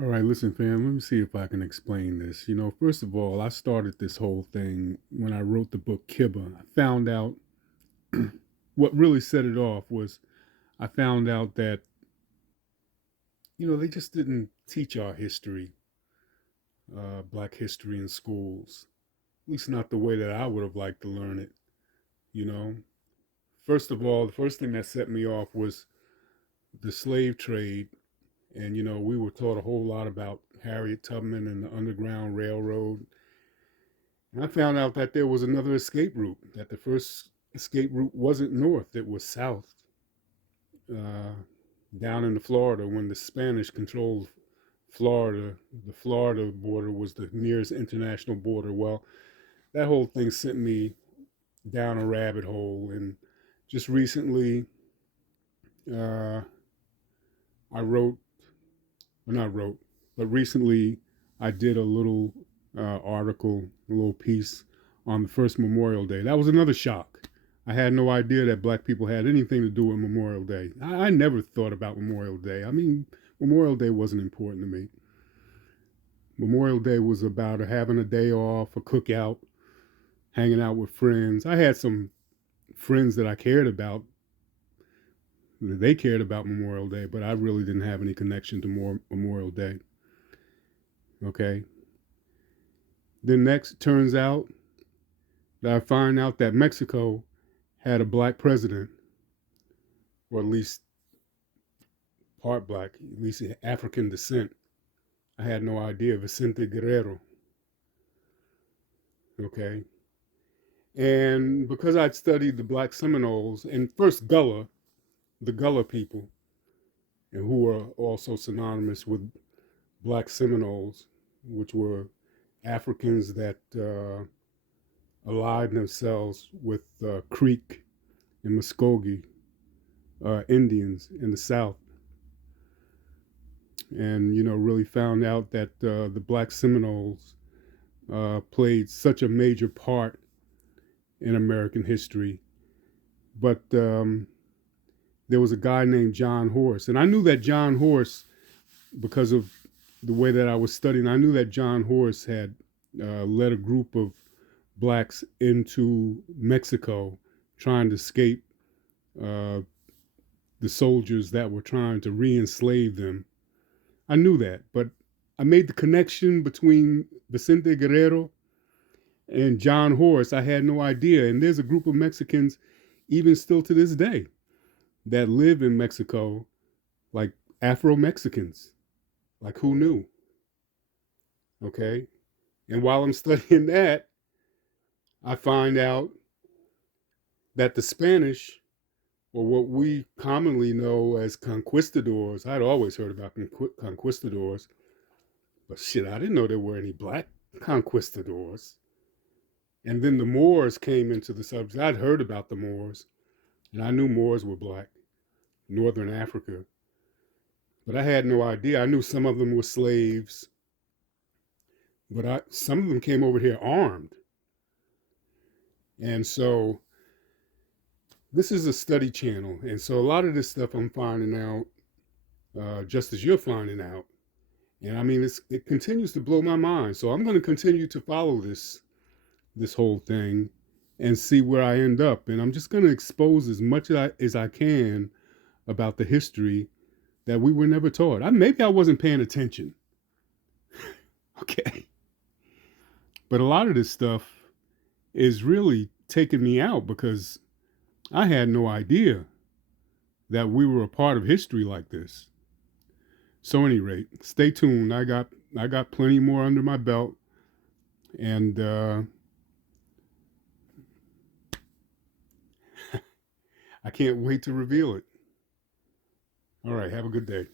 All right, listen, fam, let me see if I can explain this. First of all, I started this whole thing when I wrote the book KIBA. I found out what really set it off was I found out that, they just didn't teach our history, Black history in schools, at least not the way that I would have liked to learn it, you know. First of all, the first thing that set me off was the slave trade. And, we were taught a whole lot about Harriet Tubman and the Underground Railroad. And I found out that there was another escape route, that the first escape route wasn't north, it was south, uh, down into Florida when the Spanish controlled Florida. The Florida border was the nearest international border. Well, that whole thing sent me down a rabbit hole. And just recently, uh, I wrote, or not wrote, but recently I did a little article, a little piece on the first Memorial Day. That was another shock. I had no idea that black people had anything to do with Memorial Day. I never thought about Memorial Day. I mean, Memorial Day wasn't important to me. Memorial Day was about having a day off, a cookout, hanging out with friends. I had some friends that I cared about. They cared about Memorial Day, but I really didn't have any connection to Memorial Day. Okay. Then next turns out that I find out that Mexico had a black president, or at least part black, at least African descent. I had no idea. Vicente Guerrero. Okay. And because I'd studied the Black Seminoles and first the Gullah people, and who were also synonymous with Black Seminoles, which were Africans that allied themselves with Creek and Muskogee Indians in the South, and really found out that the Black Seminoles played such a major part in American history. But there was a guy named John Horse, and I knew that John Horse because of the way that I was studying. I knew that John Horse had led a group of blacks into Mexico, trying to escape uh, the soldiers that were trying to re-enslave them. I knew that, but I made the connection between Vicente Guerrero and John Horse. I had no idea. And there's a group of Mexicans, even still to this day, that live in Mexico, like Afro Mexicans. Like, who knew? Okay. And while I'm studying that, I find out that the Spanish, or what we commonly know as conquistadors, I'd always heard about conquistadors, but shit, I didn't know there were any black conquistadors. And then the Moors came into the subject. I'd heard about the Moors, and I knew Moors were black, Northern Africa, but I had no idea. I knew some of them were slaves, but some of them came over here armed. And so this is a study channel. And so a lot of this stuff I'm finding out just as you're finding out. And I mean, it continues to blow my mind. So I'm going to continue to follow this whole thing and see where I end up. And I'm just going to expose as much as I can about the history that we were never taught. Maybe I wasn't paying attention. Okay. But a lot of this stuff is really taking me out because I had no idea that we were a part of history like this. So, at any rate, stay tuned. I got plenty more under my belt, and I can't wait to reveal it. All right, have a good day.